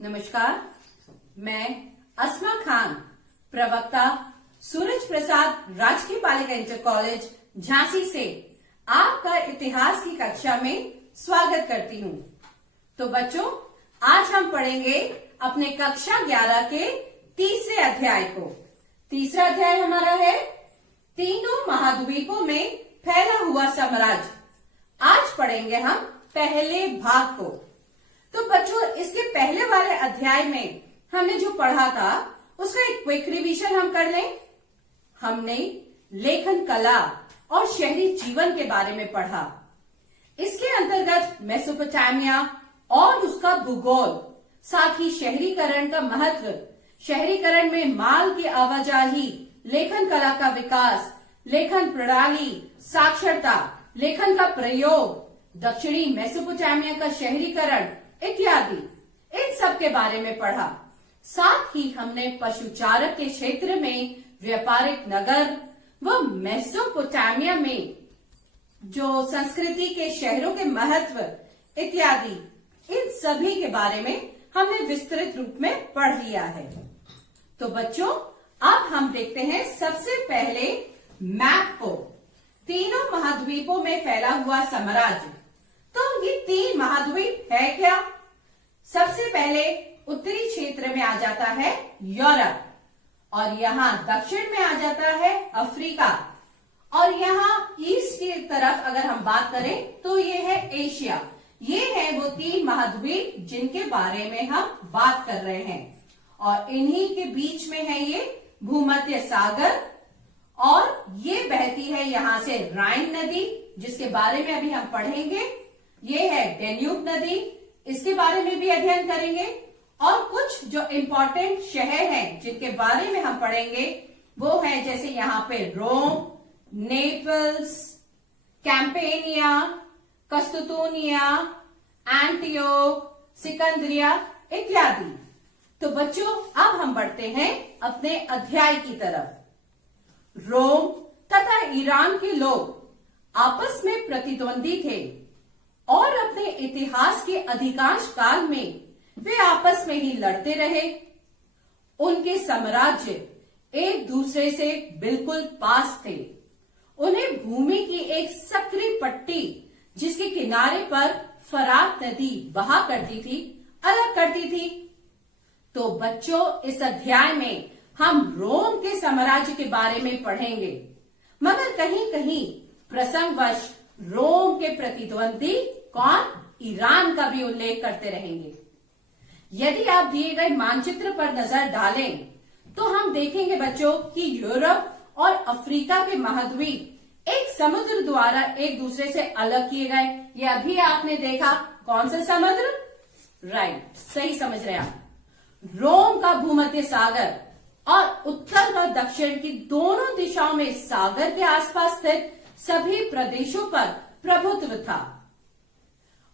नमस्कार, मैं अस्मा खान, प्रवक्ता सूरज प्रसाद राजकीय बालिका इंटर कॉलेज झांसी से आपका इतिहास की कक्षा में स्वागत करती हूँ। तो बच्चों, आज हम पढ़ेंगे अपने कक्षा 11 के तीसरे अध्याय को। तीसरा अध्याय हमारा है तीनों महाद्वीपों में फैला हुआ साम्राज्य। आज पढ़ेंगे हम पहले भाग को। तो बच्चों, इसके पहले वाले अध्याय में हमने जो पढ़ा था उसका एक क्विक रिवीजन हम कर लें। हमने लेखन कला और शहरी जीवन के बारे में पढ़ा। इसके अंतर्गत मेसोपोटामिया और उसका भूगोल, साथ ही शहरीकरण का महत्व, शहरीकरण में माल की आवाजाही, लेखन कला का विकास, लेखन प्रणाली, साक्षरता, लेखन का प्रयोग, दक्षिणी मेसोपोटामिया का शहरीकरण इत्यादि, इन सब के बारे में पढ़ा। साथ ही हमने पशुचारक के क्षेत्र में व्यापारिक नगर व मेसोपोटामिया में जो संस्कृति के शहरों के महत्व इत्यादि, इन सभी के बारे में हमने विस्तृत रूप में पढ़ लिया है। तो बच्चों, अब हम देखते हैं सबसे पहले मैप को। तीनों महाद्वीपों में फैला हुआ साम्राज्य। तो ये तीन महाद्वीप है क्या? सबसे पहले उत्तरी क्षेत्र में आ जाता है यूरोप, और यहाँ दक्षिण में आ जाता है अफ्रीका, और यहाँ ईस्ट की तरफ अगर हम बात करें तो ये है एशिया। ये है वो तीन महाद्वीप जिनके बारे में हम बात कर रहे हैं, और इन्हीं के बीच में है ये भूमध्य सागर, और ये बहती है यहाँ से राइन नदी, जिसके बारे में अभी हम पढ़ेंगे। ये है डेन्यूब नदी, इसके बारे में भी अध्ययन करेंगे। और कुछ जो इम्पोर्टेंट शहर हैं जिनके बारे में हम पढ़ेंगे वो है जैसे यहाँ पे रोम, नेपल्स, कैंपेनिया, कस्तूनिया, एंटियोक, सिकंदरिया इत्यादि। तो बच्चों, अब हम बढ़ते हैं अपने अध्याय की तरफ। रोम तथा ईरान के लोग आपस में प्रतिद्वंदी थे और अपने इतिहास के अधिकांश काल में वे आपस में ही लड़ते रहे। उनके साम्राज्य एक दूसरे से बिल्कुल पास थे। उन्हें भूमि की एक सक्रिय पट्टी, जिसके किनारे पर फरात नदी बहा करती थी, अलग करती थी। तो बच्चों, इस अध्याय में हम रोम के साम्राज्य के बारे में पढ़ेंगे, मगर कहीं कहीं प्रसंगवश रोम के प्रतिद्वंदी कौन, ईरान का भी उल्लेख करते रहेंगे। यदि आप दिए गए मानचित्र पर नजर डालें तो हम देखेंगे बच्चों कि यूरोप और अफ्रीका के महाद्वीप एक समुद्र द्वारा एक दूसरे से अलग किए गए। ये अभी आपने देखा, कौन सा समुद्र? राइट, सही समझ रहे आप। रोम का भूमध्य सागर और उत्तर व दक्षिण की दोनों दिशाओं में सागर के आसपास स्थित सभी प्रदेशों पर प्रभुत्व था,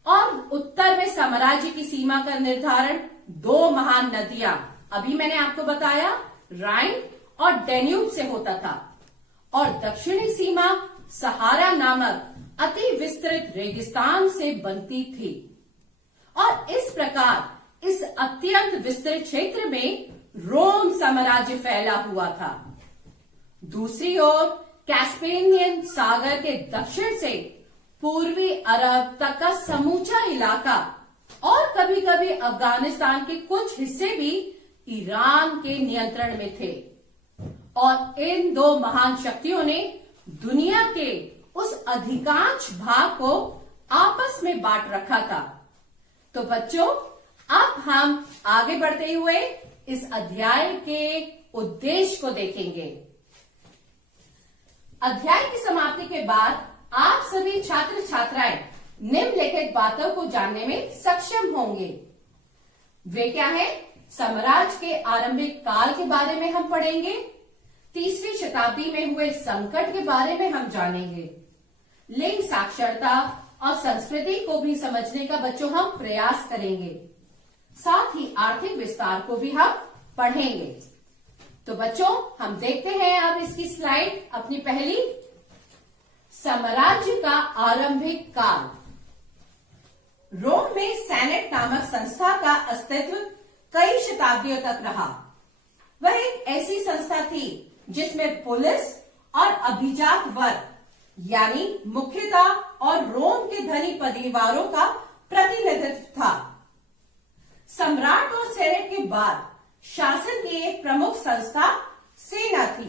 और उत्तर में साम्राज्य की सीमा का निर्धारण दो महान नदियां, अभी मैंने आपको बताया, राइन और डेन्यूब से होता था, और दक्षिणी सीमा सहारा नामक अति विस्तृत रेगिस्तान से बनती थी। और इस प्रकार इस अत्यंत विस्तृत क्षेत्र में रोम साम्राज्य फैला हुआ था। दूसरी ओर कैस्पेनियन सागर के दक्षिण से पूर्वी अरब तक का समूचा इलाका और कभी कभी अफगानिस्तान के कुछ हिस्से भी ईरान के नियंत्रण में थे, और इन दो महान शक्तियों ने दुनिया के उस अधिकांश भाग को आपस में बांट रखा था। तो बच्चों, अब हम आगे बढ़ते हुए इस अध्याय के उद्देश्य को देखेंगे। अध्याय की समाप्ति के बाद आप सभी छात्र छात्राएं निम्नलिखित बातों को जानने में सक्षम होंगे। वे क्या है? साम्राज्य के आरंभिक काल के बारे में हम पढ़ेंगे। तीसरी शताब्दी में हुए संकट के बारे में हम जानेंगे। लिंग साक्षरता और संस्कृति को भी समझने का बच्चों हम प्रयास करेंगे। साथ ही आर्थिक विस्तार को भी हम पढ़ेंगे। तो बच्चों, हम देखते हैं अब इसकी स्लाइड अपनी पहली। साम्राज्य का आरंभिक काल। रोम में सेनेट नामक संस्था का अस्तित्व कई शताब्दियों तक रहा। वह एक ऐसी संस्था थी जिसमें पुलिस और अभिजात वर्ग यानी मुख्यता और रोम के धनी परिवारों का प्रतिनिधित्व था। सम्राट और सेनेट के बाद शासन की एक प्रमुख संस्था सेना थी।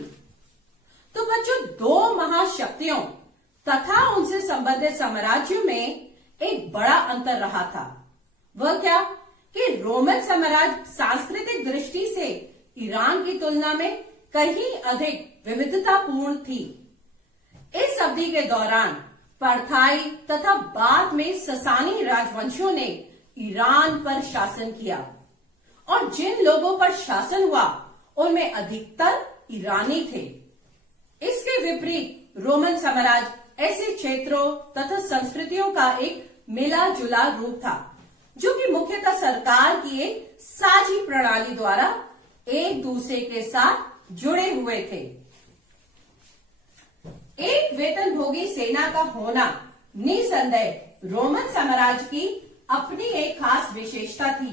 तो बच्चों, दो महाशक्तियों तथा उनसे संबंधित साम्राज्यों में एक बड़ा अंतर रहा था। वह क्या कि रोमन साम्राज्य सांस्कृतिक दृष्टि से ईरान की तुलना में कहीं अधिक विविधतापूर्ण थी। इस अवधि के दौरान परथाई तथा बाद में ससानी राजवंशियों ने ईरान पर शासन किया और जिन लोगों पर शासन हुआ उनमें अधिकतर ईरानी थे। इसके विपरीत रोमन साम्राज्य ऐसे क्षेत्रों तथा संस्कृतियों का एक मिला जुला रूप था जो कि मुख्यतः सरकार की एक साझी प्रणाली द्वारा एक दूसरे के साथ जुड़े हुए थे। एक वेतनभोगी सेना का होना निसंदेह रोमन साम्राज्य की अपनी एक खास विशेषता थी।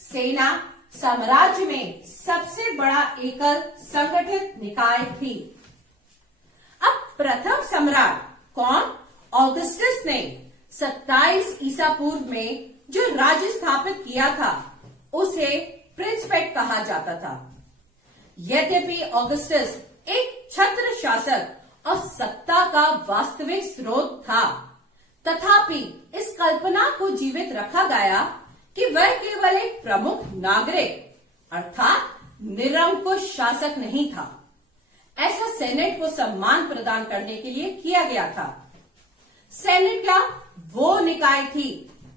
सेना साम्राज्य में सबसे बड़ा एकल संगठित निकाय थी। अब प्रथम सम्राट कौन? ऑगस्टस ने 27 ईसा पूर्व में जो राज्य स्थापित किया था उसे प्रिंसपेट कहा जाता था। यद्यपि ऑगस्टस एक छत्र शासक और सत्ता का वास्तविक स्रोत था, तथापि इस कल्पना को जीवित रखा गया कि वह केवल एक प्रमुख नागरिक अर्थात निरंकुश शासक नहीं था। ऐसा सेनेट को सम्मान प्रदान करने के लिए किया गया था। सेनेट क्या? वो निकाय थी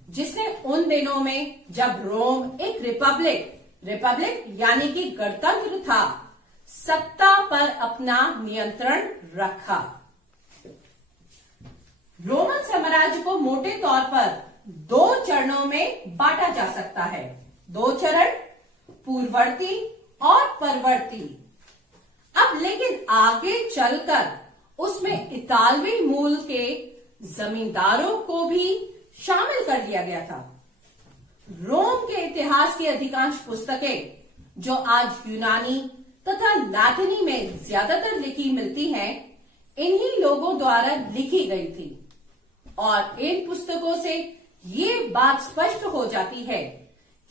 जिसने उन दिनों में जब रोम एक रिपब्लिक यानी कि गणतंत्र था, सत्ता पर अपना नियंत्रण रखा। रोमन साम्राज्य को मोटे तौर पर दो चरणों में बांटा जा सकता है। दो चरण, पूर्ववर्ती और परवर्ती। अब लेकिन आगे चलकर उसमें इतालवी मूल के जमींदारों को भी शामिल कर दिया गया था। रोम के इतिहास की अधिकांश पुस्तकें जो आज यूनानी तथा लैटिनी में ज्यादातर लिखी मिलती हैं, इन्हीं लोगों द्वारा लिखी गई थी और इन पुस्तकों से ये बात स्पष्ट हो जाती है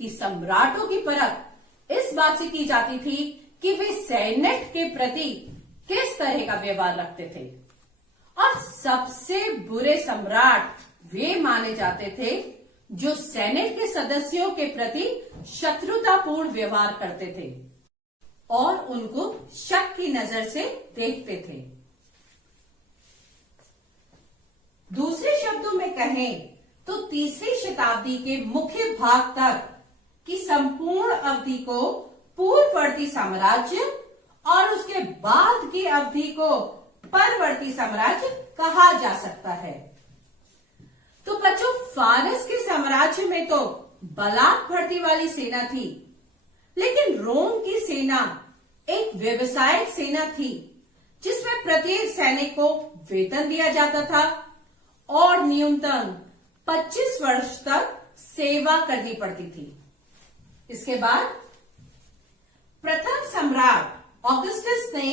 कि सम्राटों की परख इस बात से की जाती थी कि वे सेनेट के प्रति किस तरह का व्यवहार रखते थे। और सबसे बुरे सम्राट वे माने जाते थे जो सेनेट के सदस्यों के प्रति शत्रुतापूर्ण व्यवहार करते थे और उनको शक की नजर से देखते थे। दूसरे शब्दों में कहें तो तीसरी शताब्दी के मुख्य भाग तक की संपूर्ण अवधि को पूर्ववर्ती साम्राज्य और उसके बाद की अवधि को परवर्ती साम्राज्य कहा जा सकता है। तो बच्चों, फारस के साम्राज्य में तो बलात् भर्ती वाली सेना थी, लेकिन रोम की सेना एक व्यवसायिक सेना थी जिसमें प्रत्येक सैनिक को वेतन दिया जाता था और न्यूनतम 25 वर्ष तक सेवा करनी पड़ती थी। इसके बाद प्रथम सम्राट ऑगस्टस ने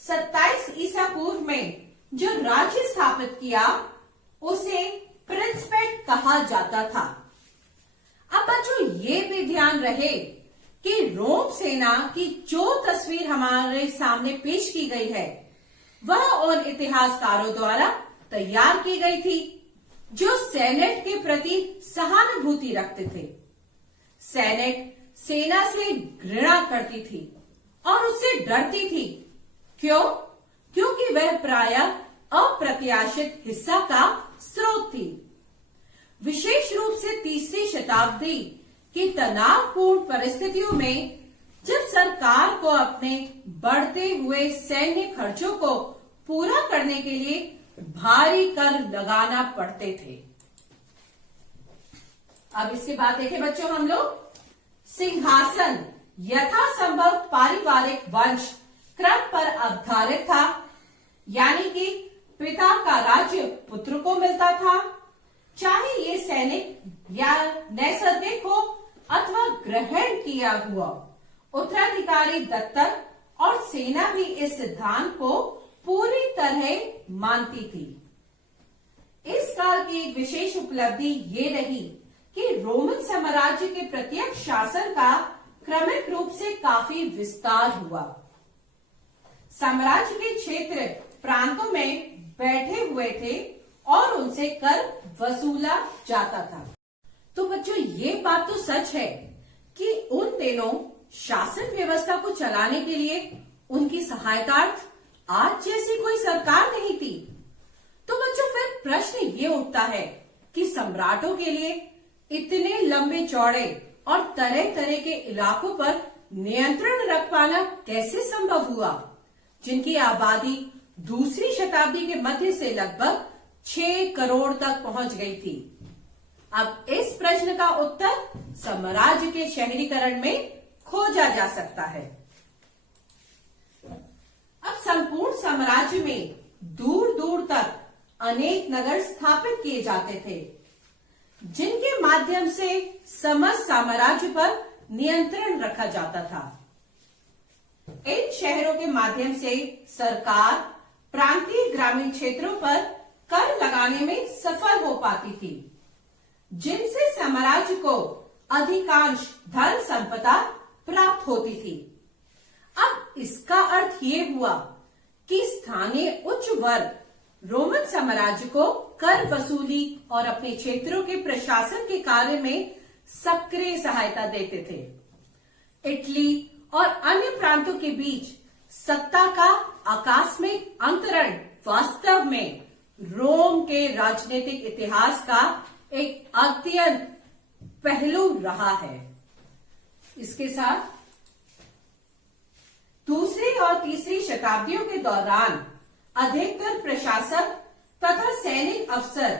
27 ईसा पूर्व में जो राज्य स्थापित किया उसे प्रिंसपेट कहा जाता था। अब बच्चों, ये भी ध्यान रहे कि रोम सेना की जो तस्वीर हमारे सामने पेश की गई है वह उन इतिहासकारों द्वारा तैयार की गई थी जो सेनेट के प्रति सहानुभूति रखते थे। सेनेट सेना से घृणा करती थी और उससे डरती थी। क्यों? क्योंकि वह प्रायः अप्रत्याशित हिस्सा का स्रोत थी। विशेष रूप से तीसरी शताब्दी की तनावपूर्ण परिस्थितियों में जब सरकार को अपने बढ़ते हुए सैन्य खर्चों को पूरा करने के लिए भारी कर लगाना पड़ते थे। अब इसके बाद देखें बच्चों, हम लोग सिंहासन यथासंभव पारिवारिक वंश क्रम पर आधारित था, यानी कि पिता का राज्य पुत्र को मिलता था, चाहे ये सैनिक या नैसर्गिक हो अथवा ग्रहण किया हुआ उत्तराधिकारी दत्तक और सेना भी इस सिद्धांत को पूरी तरह मानती थी। इस काल की एक विशेष उपलब्धि ये रही कि रोमन साम्राज्य के प्रत्यक्ष शासन का क्रमिक रूप से काफी विस्तार हुआ। साम्राज्य के क्षेत्र प्रांतों में बैठे हुए थे और उनसे कर वसूला जाता था। तो बच्चों, ये बात तो सच है कि उन दिनों शासन व्यवस्था को चलाने के लिए उनकी सहायतार्थ आज जैसी कोई सरकार नहीं थी। तो बच्चों, फिर प्रश्न ये उठता है कि सम्राटों के लिए इतने लंबे चौड़े और तरह तरह के इलाकों पर नियंत्रण रख पाना कैसे संभव हुआ, जिनकी आबादी दूसरी शताब्दी के मध्य से लगभग 6 करोड़ तक पहुंच गई थी। अब इस प्रश्न का उत्तर साम्राज्य के शहरीकरण में खोजा जा सकता है। अब संपूर्ण साम्राज्य में दूर दूर तक अनेक नगर स्थापित किए जाते थे, जिनके माध्यम से समस्त साम्राज्य पर नियंत्रण रखा जाता था। इन शहरों के माध्यम से सरकार प्रांतीय ग्रामीण क्षेत्रों पर कर लगाने में सफल हो पाती थी, जिनसे साम्राज्य को अधिकांश धन संपदा प्राप्त होती थी। अब इसका अर्थ ये हुआ कि स्थानीय उच्च वर्ग रोमन साम्राज्य को कर वसूली और अपने क्षेत्रों के प्रशासन के कार्य में सक्रिय सहायता देते थे। इटली और अन्य प्रांतों के बीच सत्ता का आकस्मिक अंतरण वास्तव में रोम के राजनीतिक इतिहास का एक अत्यंत पहलू रहा है। इसके साथ दूसरी और तीसरी शताब्दियों के दौरान अधिकतर प्रशासक तथा सैनिक अफसर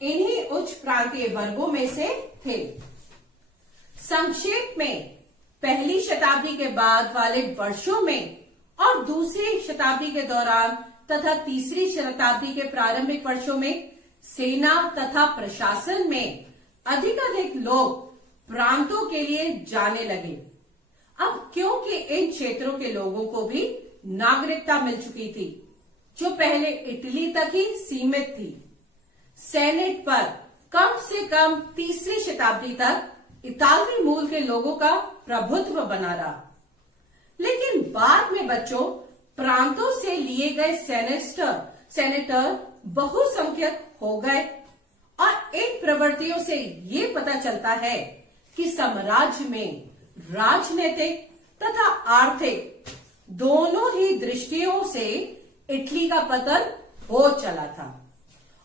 इन्हीं उच्च प्रांतीय वर्गों में से थे। संक्षेप में पहली शताब्दी के बाद वाले वर्षों में और दूसरी शताब्दी के दौरान तथा तीसरी शताब्दी के प्रारंभिक वर्षों में सेना तथा प्रशासन में अधिक लोग प्रांतों के लिए जाने लगे। अब क्योंकि इन क्षेत्रों के लोगों को भी नागरिकता मिल चुकी थी, जो पहले इटली तक ही सीमित थी, सेनेट पर कम से कम तीसरी शताब्दी तक इतालवी मूल के लोगों का प्रभुत्व बना रहा। लेकिन बाद में बच्चों, प्रांतों से लिए गए सेनेटर बहुसंख्यक हो गए और इन प्रवृत्तियों से ये पता चलता है कि साम्राज्य में राजनीतिक तथा आर्थिक दोनों ही दृष्टियों से इटली का पतन हो चला था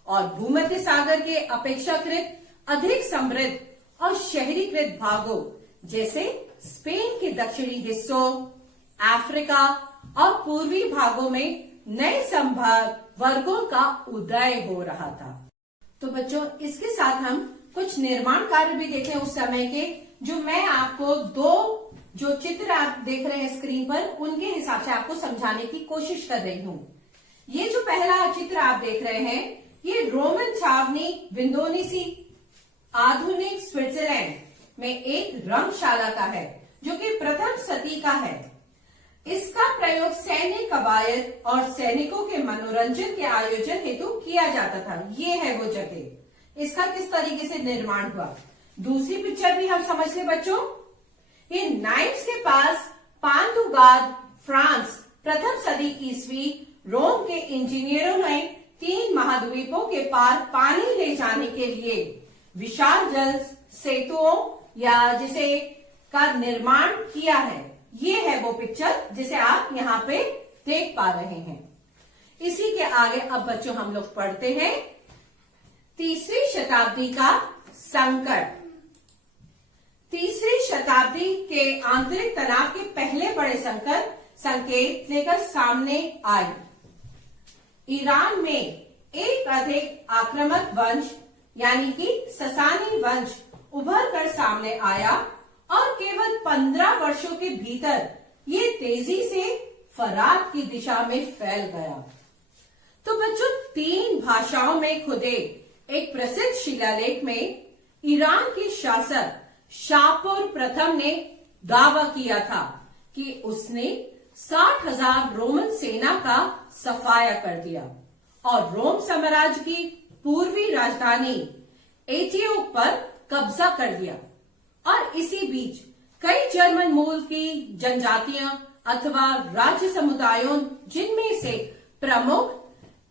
और भूमध्य सागर के अपेक्षाकृत अधिक समृद्ध और शहरीकृत भागों जैसे स्पेन के दक्षिणी हिस्सों, अफ्रीका और पूर्वी भागों में नए संभाग वर्गों का उदय हो रहा था। तो बच्चों, इसके साथ हम कुछ निर्माण कार्य भी देखें उस समय के, जो मैं आपको दो जो चित्र आप देख रहे हैं स्क्रीन पर, उनके हिसाब से आपको समझाने की कोशिश कर रही हूँ। ये जो पहला चित्र आप देख रहे हैं, ये रोमन छावनी विंडोनिसी आधुनिक स्विट्जरलैंड में एक रंगशाला का है, जो कि प्रथम शती का है। इसका प्रयोग सैन्य कवायद और सैनिकों के मनोरंजन के आयोजन हेतु किया जाता था। ये है वो जगह। इसका किस तरीके से निर्माण हुआ। दूसरी पिक्चर भी हम समझ ले बच्चों। ये नाइम्स के पास पांतुगाद, फ्रांस, प्रथम सदी ईस्वी, रोम के इंजीनियरों ने 3 महाद्वीपों के पार पानी ले जाने के लिए विशाल जल सेतुओं या जिसे का निर्माण किया है। ये है वो पिक्चर जिसे आप यहाँ पे देख पा रहे हैं। इसी के आगे अब बच्चों हम लोग पढ़ते हैं तीसरी शताब्दी का संकट। तीसरी शताब्दी के आंतरिक तनाव के पहले बड़े संकेत लेकर सामने आए। ईरान में एक अधिक आक्रामक वंश यानी कि ससानी वंश उभर कर सामने आया और केवल 15 वर्षों के भीतर ये तेजी से फरात की दिशा में फैल गया। तो बच्चों, 3 भाषाओं में खुदे एक प्रसिद्ध शिलालेख में ईरान के शासक शापुर प्रथम ने दावा किया था कि उसने 60,000 रोमन सेना का सफाया कर दिया और रोम साम्राज्य की पूर्वी राजधानी एंटियोक पर कब्जा कर लिया। और इसी बीच कई जर्मन मूल की जनजातियां अथवा राज्य समुदायों, जिनमें से प्रमुख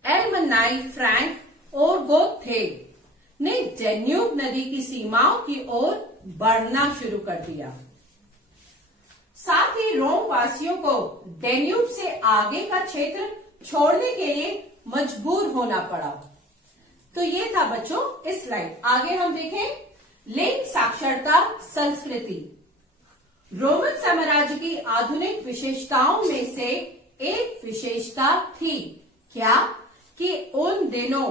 एलमनाई, फ्रैंक और गोथ थे, ने डेन्यूब नदी की सीमाओं की ओर बढ़ना शुरू कर दिया। साथ ही रोम वासियों को डेन्यूब से आगे का क्षेत्र छोड़ने के लिए मजबूर होना पड़ा। तो ये था बच्चों इस स्लाइड। आगे हम देखें लिंग साक्षरता संस्कृति। रोमन साम्राज्य की आधुनिक विशेषताओं में से एक विशेषता थी क्या कि उन दिनों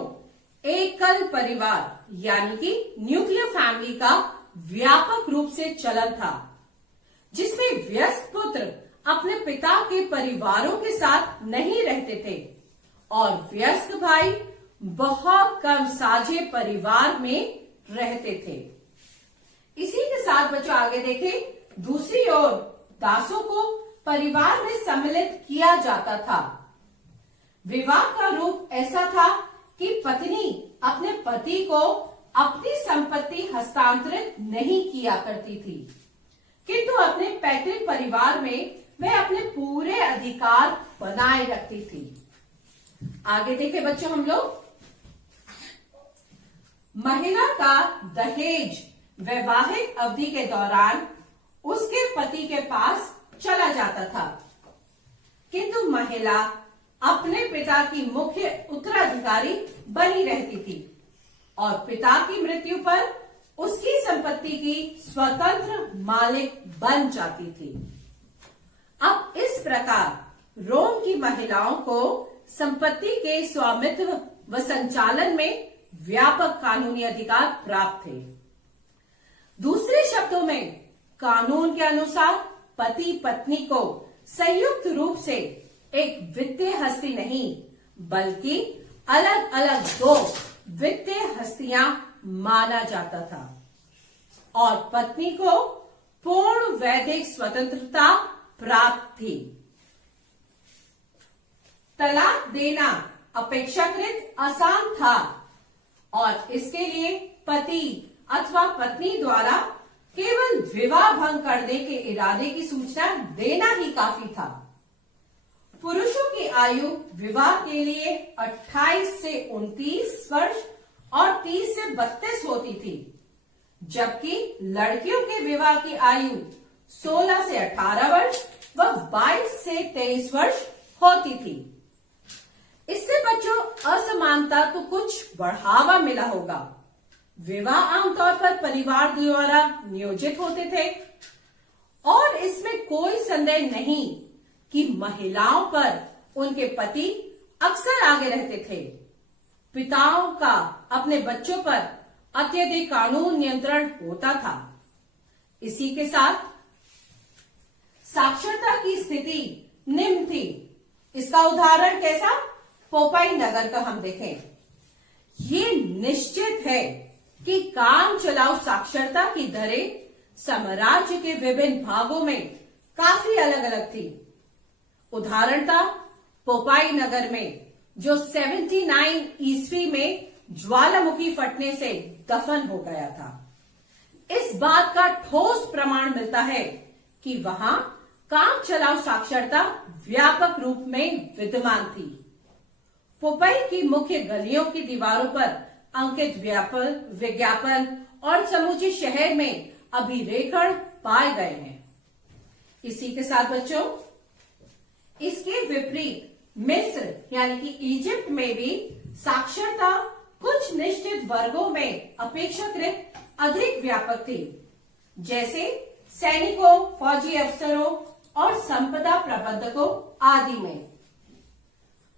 एकल परिवार यानी कि न्यूक्लियर फैमिली का व्यापक रूप से चलन था, जिसमें वयस्क पुत्र अपने पिता के परिवारों के साथ नहीं रहते थे और वयस्क भाई बहुत कम साझे परिवार में रहते थे। इसी के साथ बच्चों आगे देखें, दूसरी ओर दासों को परिवार में सम्मिलित किया जाता था। विवाह का रूप ऐसा था कि पत्नी अपने पति को अपनी संपत्ति हस्तांतरित नहीं किया करती थी, किंतु अपने पैतृक परिवार में वह अपने पूरे अधिकार बनाए रखती थी। आगे देखें बच्चों हम लोग, महिला का दहेज वैवाहिक अवधि के दौरान उसके पति के पास चला जाता था, किंतु महिला अपने पिता की मुख्य उत्तराधिकारी बनी रहती थी और पिता की मृत्यु पर उसकी संपत्ति की स्वतंत्र मालिक बन जाती थी। अब इस प्रकार रोम की महिलाओं को संपत्ति के स्वामित्व व संचालन में व्यापक कानूनी अधिकार प्राप्त थे। दूसरे शब्दों में कानून के अनुसार पति पत्नी को संयुक्त रूप से एक वित्तीय हस्ती नहीं बल्कि अलग अलग दो वित्तीय हस्तियां माना जाता था और पत्नी को पूर्ण वैधिक स्वतंत्रता प्राप्त थी। तलाक देना अपेक्षाकृत आसान था और इसके लिए पति अथवा पत्नी द्वारा केवल विवाह भंग करने के इरादे की सूचना देना ही काफी था। पुरुषों की आयु विवाह के लिए 28 से 29 वर्ष और 30 से 32 होती थी, जबकि लड़कियों के विवाह की आयु 16 से 18 वर्ष व 22 से 23 वर्ष होती थी। इससे बच्चों असमानता तो कुछ बढ़ावा मिला होगा। विवाह आमतौर पर परिवार द्वारा नियोजित होते थे और इसमें कोई संदेह नहीं कि महिलाओं पर उनके पति अक्सर आगे रहते थे। पिताओं का अपने बच्चों पर अत्यधिक कानून नियंत्रण होता था। इसी के साथ साक्षरता की स्थिति निम्न थी। इसका उदाहरण कैसा? पोपाई नगर का हम देखें। ये निश्चित है कि काम चलाऊ साक्षरता की दरें साम्राज्य के विभिन्न भागों में काफी अलग अलग थी। उदाहरण था पोपाई नगर में जो 79 ईस्वी में ज्वालामुखी फटने से दफन हो गया था। इस बात का ठोस प्रमाण मिलता है कि वहां काम चलाऊ साक्षरता व्यापक रूप में विद्यमान थी। पोपाई की मुख्य गलियों की दीवारों पर अंकित विज्ञापन और समूचे शहर में अभिलेखन पाए गए हैं। इसी के साथ बच्चों इसके विपरीत मिस्र यानी कि इजिप्ट में भी साक्षरता कुछ निश्चित वर्गों में अपेक्षाकृत अधिक व्यापक थी, जैसे सैनिकों, फौजी अफसरों और संपदा प्रबंधकों आदि में।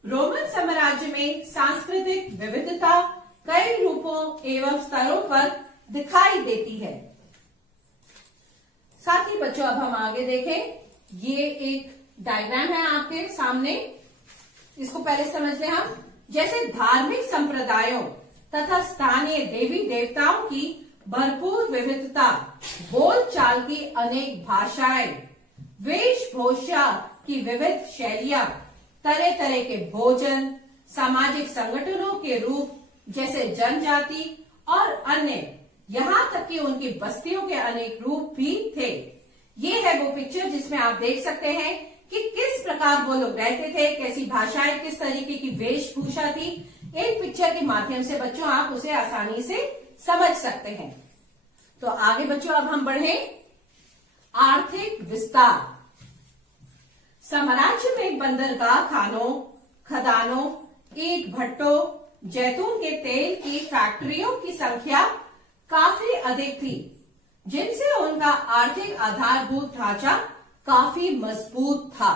रोमन साम्राज्य में सांस्कृतिक विविधता कई रूपों एवं स्तरों पर दिखाई देती है। साथ ही बच्चों अब हम आगे देखें, ये एक डायग्राम है आपके सामने, इसको पहले समझ लें हम। जैसे धार्मिक संप्रदायों तथा स्थानीय देवी देवताओं की भरपूर विविधता, बोलचाल की अनेक भाषाएं, वेशभूषा की विविध शैलियां, तरह तरह के भोजन, सामाजिक संगठनों के रूप जैसे जनजाति और अन्य, यहाँ तक कि उनकी बस्तियों के अनेक रूप भी थे। ये है वो पिक्चर जिसमें आप देख सकते हैं कि किस प्रकार वो लोग रहते थे, कैसी भाषाएं, किस तरीके की वेशभूषा थी। एक पिक्चर के माध्यम से बच्चों आप उसे आसानी से समझ सकते हैं। तो आगे बच्चों अब हम बढ़े आर्थिक विस्तार। साम्राज्य में बंदरगाह खानों, खदानों, ईंट भट्टों, जैतून के तेल की फैक्ट्रियों की संख्या काफी अधिक थी, जिनसे उनका आर्थिक आधारभूत ढांचा काफी मजबूत था।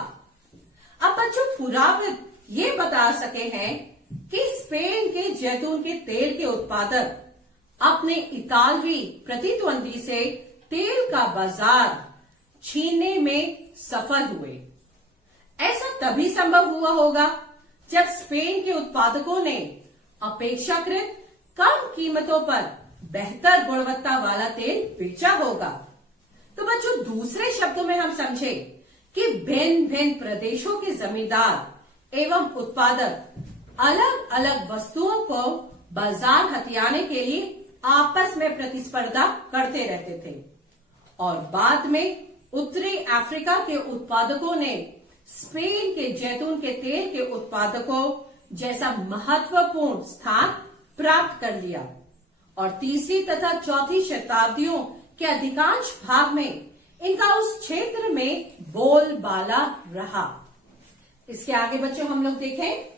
अब बच्चों पुराविद ये बता सके हैं कि स्पेन के जैतून के तेल के उत्पादक अपने इतालवी प्रतिद्वंदी से तेल का बाजार छीनने में सफल हुए। ऐसा तभी संभव हुआ होगा जब स्पेन के उत्पादकों ने अपेक्षाकृत कम कीमतों पर बेहतर गुणवत्ता वाला तेल बेचा होगा। तो बच्चों दूसरे शब्दों में हम समझे कि भिन्न भिन्न प्रदेशों के जमींदार एवं उत्पादक अलग अलग वस्तुओं को बाजार हथियाने के लिए आपस में प्रतिस्पर्धा करते रहते थे और बाद में उत्तरी अफ्रीका के उत्पादकों ने स्पेन के जैतून के तेल के उत्पादकों जैसा महत्वपूर्ण स्थान प्राप्त कर लिया और तीसरी तथा चौथी शताब्दियों के अधिकांश भाग में इनका उस क्षेत्र में बोलबाला रहा। इसके आगे बच्चों हम लोग देखें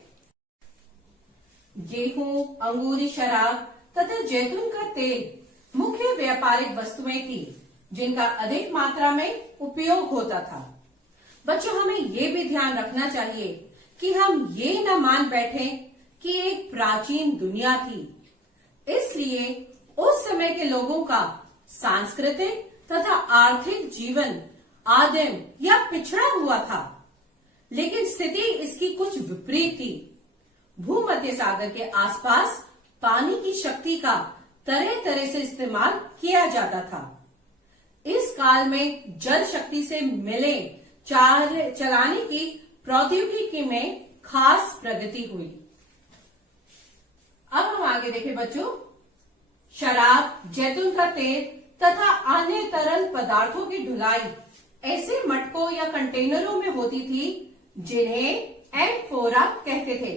गेहूं, अंगूरी शराब तथा जैतून का तेल मुख्य व्यापारिक वस्तुएं थी जिनका अधिक मात्रा में उपयोग होता था। बच्चों हमें ये भी ध्यान रखना चाहिए कि हम ये न मान बैठे कि एक प्राचीन दुनिया थी, इसलिए उस समय के लोगों का सांस्कृतिक तथा आर्थिक जीवन आदिम या पिछड़ा हुआ था, लेकिन स्थिति इसकी कुछ विपरीत थी। भूमध्य सागर के आसपास पानी की शक्ति का तरह तरह से इस्तेमाल किया जाता था। इस काल में जल शक्ति से मिले चलाने की प्रौद्योगिकी में खास प्रगति हुई। अब हम आगे देखें बच्चों, शराब, जैतून का तेल तथा अन्य तरल पदार्थों की ढुलाई ऐसे मटकों या कंटेनरों में होती थी जिन्हें एम्फोरा कहते थे।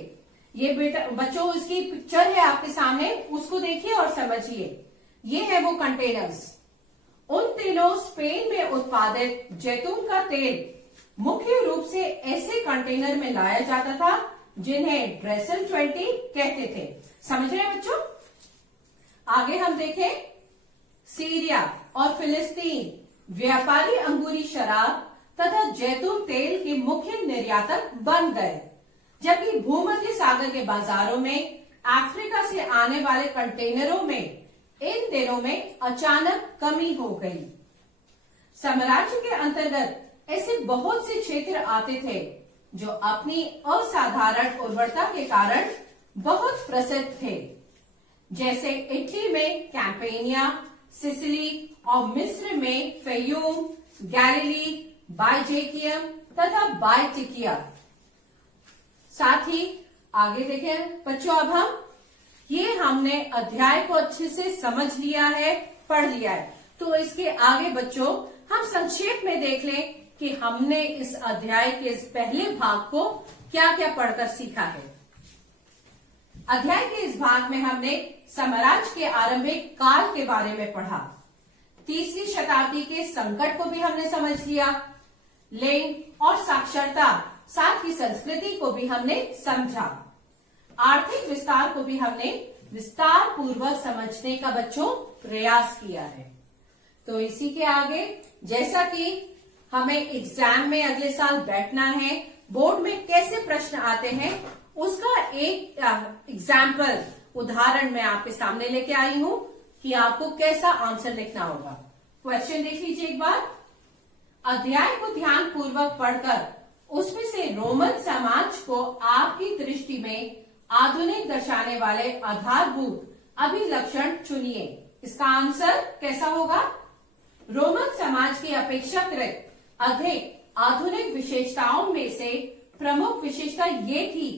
ये बेटा बच्चों इसकी पिक्चर है आपके सामने, उसको देखिए और समझिए। ये है वो कंटेनर्स। उन दिनों स्पेन में उत्पादित जैतून का तेल मुख्य रूप से ऐसे कंटेनर में लाया जाता था जिन्हें ड्रेसल 20 कहते थे। समझ रहे हैं बच्चों? आगे हम देखें सीरिया और फिलिस्तीन व्यापारी अंगूरी शराब तथा जैतून तेल के मुख्य निर्यातक बन गए, जबकि भूमध्य सागर के बाजारों में अफ्रीका से आने वाले कंटेनरों में इन दिनों में अचानक कमी हो गई। साम्राज्य के अंतर्गत ऐसे बहुत से क्षेत्र आते थे जो अपनी असाधारण उर्वरता के कारण बहुत प्रसिद्ध थे, जैसे इटली में कैंपेनिया, सिसिली और मिस्र में फयूम, गैलिली, बाइजेकियम तथा बाइटिकिया। साथ ही आगे देखें बच्चों, अब हमने अध्याय को अच्छे से समझ लिया है, पढ़ लिया है, तो इसके आगे बच्चों हम संक्षेप में देख लें कि हमने इस अध्याय के इस पहले भाग को क्या क्या पढ़कर सीखा है। अध्याय के इस भाग में हमने साम्राज्य के आरंभिक काल के बारे में पढ़ा, तीसरी शताब्दी के संकट को भी हमने समझ लिया, लिंग और साक्षरता साथ ही संस्कृति को भी हमने समझा, आर्थिक विस्तार को भी हमने विस्तार पूर्वक समझने का बच्चों प्रयास किया है। तो इसी के आगे जैसा कि हमें एग्जाम में अगले साल बैठना है, बोर्ड में कैसे प्रश्न आते हैं उसका एक एग्जाम्पल उदाहरण मैं आपके सामने लेके आई हूं कि आपको कैसा आंसर लिखना होगा। क्वेश्चन देख लीजिए एक बार। अध्याय को ध्यान पूर्वक पढ़कर उसमें से रोमन समाज को आपकी दृष्टि में आधुनिक दर्शाने वाले आधारभूत अभिलक्षण चुनिए। इसका आंसर कैसा होगा? रोमन समाज की अपेक्षाकृत अधिक आधुनिक विशेषताओं में से प्रमुख विशेषता ये थी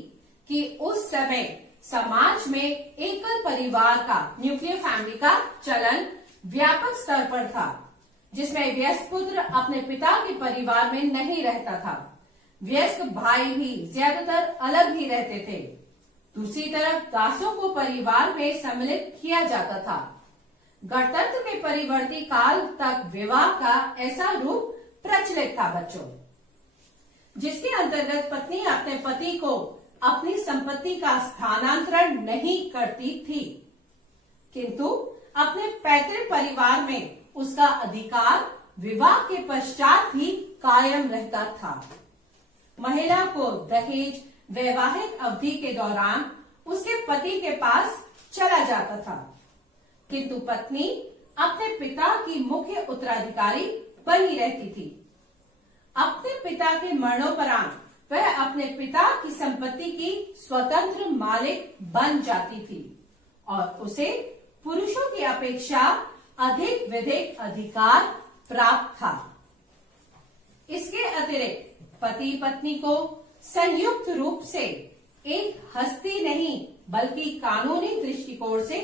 कि उस समय समाज में एकल परिवार का, न्यूक्लियर फैमिली का चलन व्यापक स्तर पर था, जिसमें वयस्क पुत्र अपने पिता के परिवार में नहीं रहता था। वयस्क भाई भी ज्यादातर अलग ही रहते थे। दूसरी तरफ दासों को परिवार में सम्मिलित किया जाता था। गणतंत्र के परिवर्ती काल तक विवाह का ऐसा रूप प्रचलित था बच्चों, जिसके अंतर्गत पत्नी अपने पति को अपनी संपत्ति का स्थानांतरण नहीं करती थी, किंतु अपने पैतृक परिवार में उसका अधिकार विवाह के पश्चात भी कायम रहता था। महिला को दहेज वैवाहिक अवधि के दौरान उसके पति के पास चला जाता था, किंतु पत्नी अपने पिता की मुख्य उत्तराधिकारी बनी रहती थी। अपने पिता के मरणोपरांत वह अपने पिता की संपत्ति की स्वतंत्र मालिक बन जाती थी और उसे पुरुषों की अपेक्षा अधिक विधिक अधिकार प्राप्त था। इसके अतिरिक्त पति पत्नी को संयुक्त रूप से एक हस्ती नहीं बल्कि कानूनी दृष्टिकोण से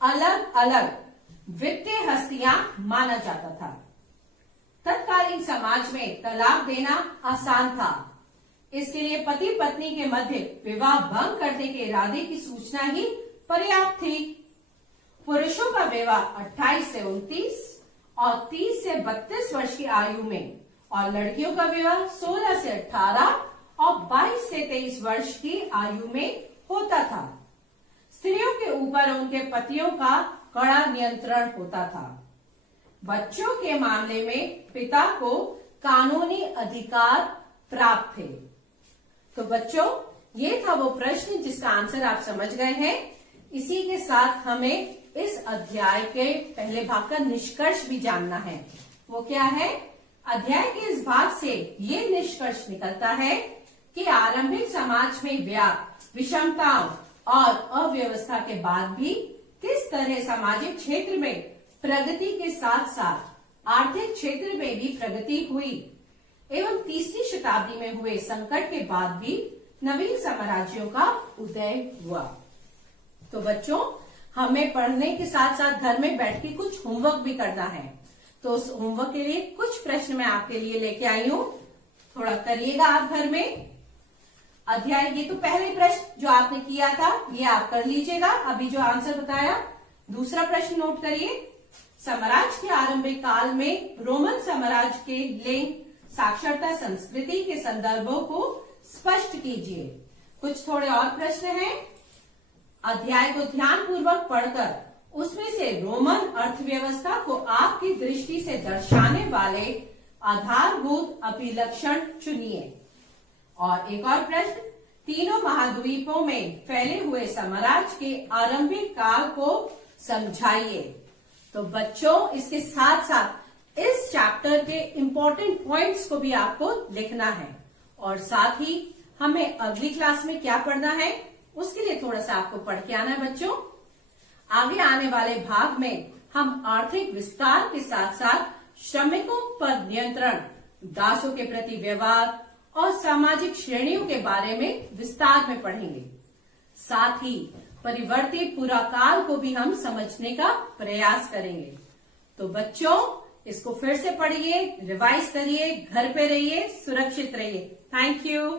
अलग अलग वित्तीय हस्तियां माना जाता था। तत्कालीन समाज में तलाक देना आसान था। इसके लिए पति पत्नी के मध्य विवाह भंग करने के इरादे की सूचना ही पर्याप्त थी। पुरुषों का विवाह 28 से 29 और 30 से 32 वर्ष की आयु में और लड़कियों का विवाह 16 से 18 और 22 से 23 वर्ष की आयु में होता था। स्त्रियों के ऊपर उनके पतियों का कड़ा नियंत्रण होता था। बच्चों के मामले में पिता को कानूनी अधिकार प्राप्त थे। तो बच्चों, ये था वो प्रश्न जिसका आंसर आप समझ गए हैं। इसी के साथ हमें इस अध्याय के पहले भाग का निष्कर्ष भी जानना है। वो क्या है? अध्याय के इस भाग से ये निष्कर्ष निकलता है कि आरंभिक समाज में व्याप्त विषमताओं और अव्यवस्था के बाद भी किस तरह सामाजिक क्षेत्र में प्रगति के साथ साथ आर्थिक क्षेत्र में भी प्रगति हुई एवं 30वीं शताब्दी में हुए संकट के बाद भी नवीन साम्राज्यों का उदय हुआ। तो बच्चों, हमें पढ़ने के साथ साथ घर में बैठ के कुछ होमवर्क भी करना है। तो उस होमवर्क के लिए कुछ प्रश्न मैं आपके लिए लेके आई हूँ, थोड़ा करिएगा आप घर में। अध्याय, ये तो पहले प्रश्न जो आपने किया था ये आप कर लीजिएगा, अभी जो आंसर बताया। दूसरा प्रश्न नोट करिए। साम्राज्य के आरंभिक काल में रोमन साम्राज्य के लिंग साक्षरता संस्कृति के संदर्भों को स्पष्ट कीजिए। कुछ थोड़े और प्रश्न हैं। अध्याय को ध्यानपूर्वक पढ़कर उसमें से रोमन अर्थव्यवस्था को आपकी दृष्टि से दर्शाने वाले आधारभूत अभिलक्षण चुनिए। और एक और प्रश्न, तीनों महाद्वीपों में फैले हुए साम्राज्य के आरंभिक काल को समझाइए। तो बच्चों, इसके साथ साथ इस चैप्टर के इम्पोर्टेंट पॉइंट्स को भी आपको लिखना है और साथ ही हमें अगली क्लास में क्या पढ़ना है उसके लिए थोड़ा सा आपको पढ़ के आना है बच्चों। आगे आने वाले भाग में हम आर्थिक विस्तार के साथ साथ श्रमिकों पर नियंत्रण, दासों के प्रति व्यवहार और सामाजिक श्रेणियों के बारे में विस्तार में पढ़ेंगे। साथ ही परिवर्तित पूरा काल को भी हम समझने का प्रयास करेंगे। तो बच्चों, इसको फिर से पढ़िए, रिवाइज करिए, घर पे रहिए, सुरक्षित रहिए। Thank you.